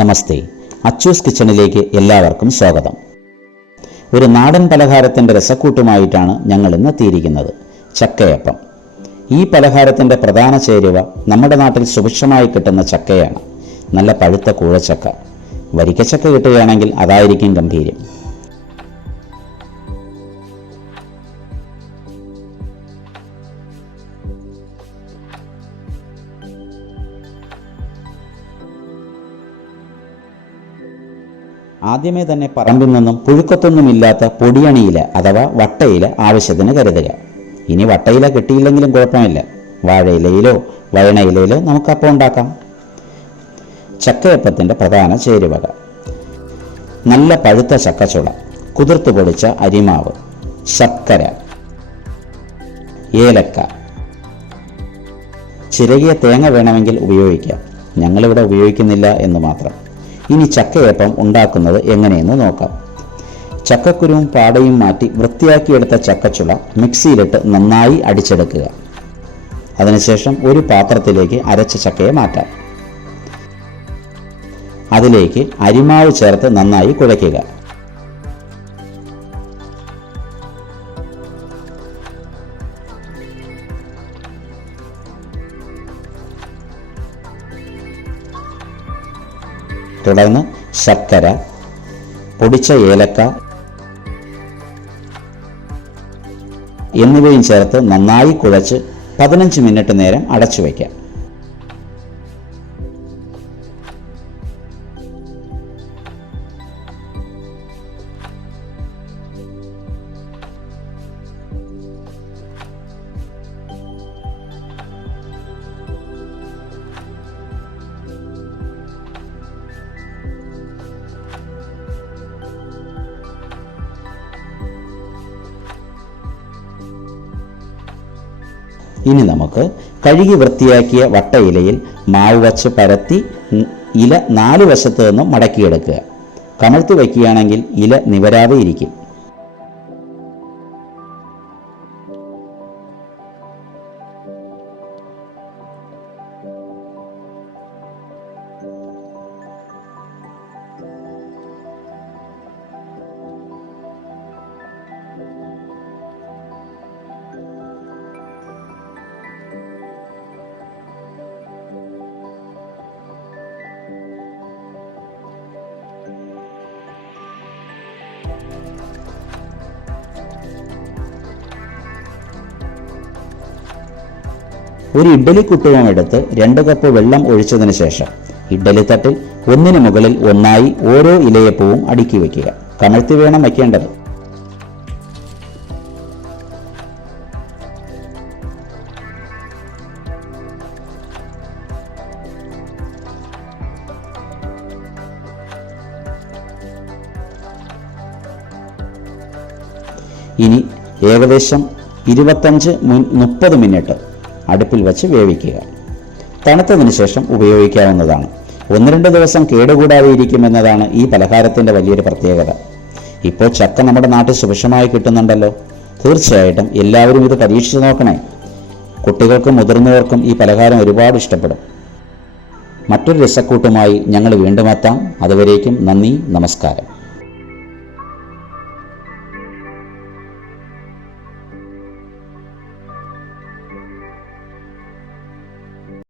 നമസ്തേ, അച്ചൂസ് കിച്ചണിലേക്ക് എല്ലാവർക്കും സ്വാഗതം. ഒരു നാടൻ പലഹാരത്തിൻ്റെ രസക്കൂട്ടുമായിട്ടാണ് ഞങ്ങൾ ഇന്ന് എത്തിയിരിക്കുന്നത്, ചക്കയപ്പം. ഈ പലഹാരത്തിൻ്റെ പ്രധാന ചേരുവ നമ്മുടെ നാട്ടിൽ സുഭിക്ഷമായി കിട്ടുന്ന ചക്കയാണ്. നല്ല പഴുത്ത കൂഴച്ചക്ക. വരിക്കച്ചക്ക കിട്ടുകയാണെങ്കിൽ അതായിരിക്കും ഗംഭീര്യം. ആദ്യമേ തന്നെ പറമ്പിൽ നിന്നും പുഴുക്കത്തൊന്നുമില്ലാത്ത പൊടിയണിയില അഥവാ വട്ടയില ആവശ്യത്തിന് കരുതുക. ഇനി വട്ടയില കിട്ടിയില്ലെങ്കിലും കുഴപ്പമില്ല, വാഴയിലയിലോ വയണയിലയിലോ നമുക്ക് അപ്പം ഉണ്ടാക്കാം. ചക്കയപ്പത്തിൻ്റെ പ്രധാന ചേരുവക: നല്ല പഴുത്ത ചക്കച്ചുള, കുതിർത്ത് പൊടിച്ച അരിമാവ്, ശർക്കര, ഏലക്ക, ചിരകിയ തേങ്ങ വേണമെങ്കിൽ ഉപയോഗിക്കാം. ഞങ്ങളിവിടെ ഉപയോഗിക്കുന്നില്ല എന്ന് മാത്രം. ഇനി ചക്കയപ്പം ഉണ്ടാക്കുന്നത് എങ്ങനെയെന്ന് നോക്കാം. ചക്കക്കുരുവും പാടയും മാറ്റി വൃത്തിയാക്കിയെടുത്ത ചക്കച്ചുള മിക്സിയിലിട്ട് നന്നായി അടിച്ചെടുക്കുക. അതിനുശേഷം ഒരു പാത്രത്തിലേക്ക് അരച്ച ചക്കയെ മാറ്റാം. അതിലേക്ക് അരിമാവ് ചേർത്ത് നന്നായി കുഴയ്ക്കുക. തുടർന്ന് ശർക്കര, പൊടിച്ച ഏലക്ക എന്നിവയും ചേർത്ത് നന്നായി കുഴച്ച് 15 മിനിറ്റ് നേരം അടച്ചു വയ്ക്കാം. ഇനി നമുക്ക് കഴുകി വൃത്തിയാക്കിയ വട്ടയിലയിൽ മാവ് വച്ച് പരത്തി ഇല 4 വശത്തു നിന്നും മടക്കിയെടുക്കുക. കമഴ്ത്തി വയ്ക്കുകയാണെങ്കിൽ ഇല നിവരാതെ ഇരിക്കും. ഒരു ഇഡ്ഡലി കുട്ടുവം എടുത്ത് 2 കപ്പ് വെള്ളം ഒഴിച്ചതിന് ശേഷം ഇഡ്ഡലിത്തട്ടിൽ ഒന്നിനു മുകളിൽ ഒന്നായി ഓരോ ഇലയപ്പവും അടുക്കി വയ്ക്കുക. കമഴ്ത്തി വേണം വയ്ക്കേണ്ടത്. ഇനി ഏകദേശം 25-30 മിനിറ്റ് അടുപ്പിൽ വച്ച് വേവിക്കുക. തണുത്തതിന് ശേഷം ഉപയോഗിക്കാവുന്നതാണ്. 1-2 ദിവസം കേടുകൂടാതെ ഇരിക്കുമെന്നതാണ് ഈ പലഹാരത്തിൻ്റെ വലിയൊരു പ്രത്യേകത. ഇപ്പോൾ ചക്ക നമ്മുടെ നാട്ടിൽ സുഭിക്ഷമായി കിട്ടുന്നുണ്ടല്ലോ. തീർച്ചയായിട്ടും എല്ലാവരും ഇത് പരീക്ഷിച്ച് നോക്കണേ. കുട്ടികൾക്കും മുതിർന്നവർക്കും ഈ പലഹാരം ഒരുപാട് ഇഷ്ടപ്പെടും. മറ്റൊരു രസക്കൂട്ടുമായി ഞങ്ങൾ വീണ്ടും എത്താം. അതുവരേക്കും നന്ദി, നമസ്കാരം.